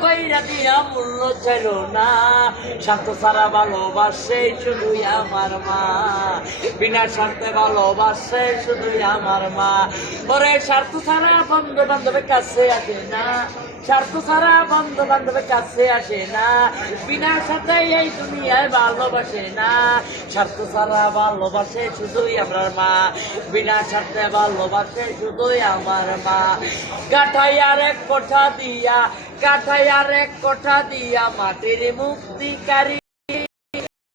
কইরা দিয়া মূল্য ছিল না, স্বার্থ ছাড়া ভালোবাসে শুধুই আমার মা, বিনা স্বার্থে ভালোবাসে শুধুই আমার মা। ওরে স্বার্থ ছাড়া বন্ধু বান্ধবের কাছে আসে না, স্বার্থ ছাড়া বন্ধু বান্ধবের কাছে আসে না, বিনা সাথে এই দুনিয়ায় ভালোবাসে না, স্বার্থ ছাড়া ভালোবাসে শুধুই আমার মা, বিনা স্বার্থে ভালোবাসে শুধুই আমার মা। কাঠাই আর এক কোঠা দিয়া, কাঠাই আর এক কোঠা দিয়া মাটির মুক্তিকারী,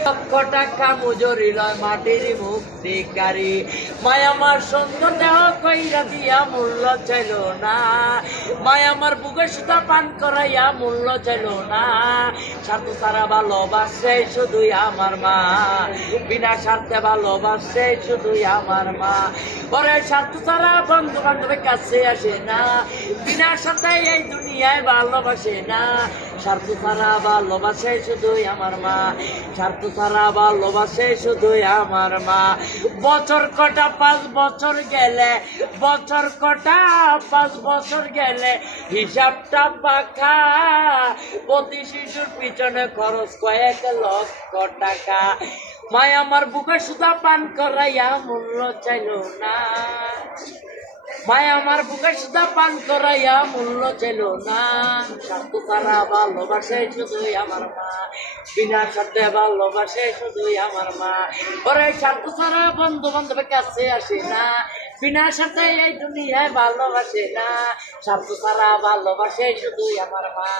লক্ষ টাকা মজুরি লয় মাটির মুক্তিকারী। মায় আমার সুন্দর দেহ কইরা দিয়া মূল্য চাইল না, মায় আমার বুকে সুতা পান করাইয়া মূল্য চাইল না, স্বার্থ ছাড়া ভালোবাসে শুধুই আমার মা, বিনা স্বার্থে ভালোবাসে শুধুই আমার মা। পরে স্বার্থ ছাড়া বন্ধু বান্ধবের কাছে আসে না, বিনা স্বার্থে এই দুনিয়ায় ভালোবাসে না, স্বার্থ ছাড়া ভালোবাসে শুধুই আমার মা, স্বার্থ ছাড়া ভালোবাসে শুধুই আমার মা। বছর কটা 5 বছর গেলে, বছর কটা 5 বছর গেলে হিসাবটা পাকা, প্রতি শিশুর পিছনে খরচ কয়েক লক্ষ টাকা। মায় আমার বুকে সুতা পান করাইয়া মূল্য চাইল না, মায় আমার বুকে সুতা পান করাইয়া মূল্য চাইল না, স্বার্থ ছাড়া ভালোবাসে শুধুই আমার মা, বিনা স্বার্থে ভালোবাসে শুধুই আমার মা। ওরে স্বার্থ ছাড়া বন্ধু বান্ধবের কাছে আসে না, বিনা স্বার্থে এই দুনিয়ায় ভালোবাসে না, স্বার্থ ছাড়া ভালোবাসে শুধুই আমার মা।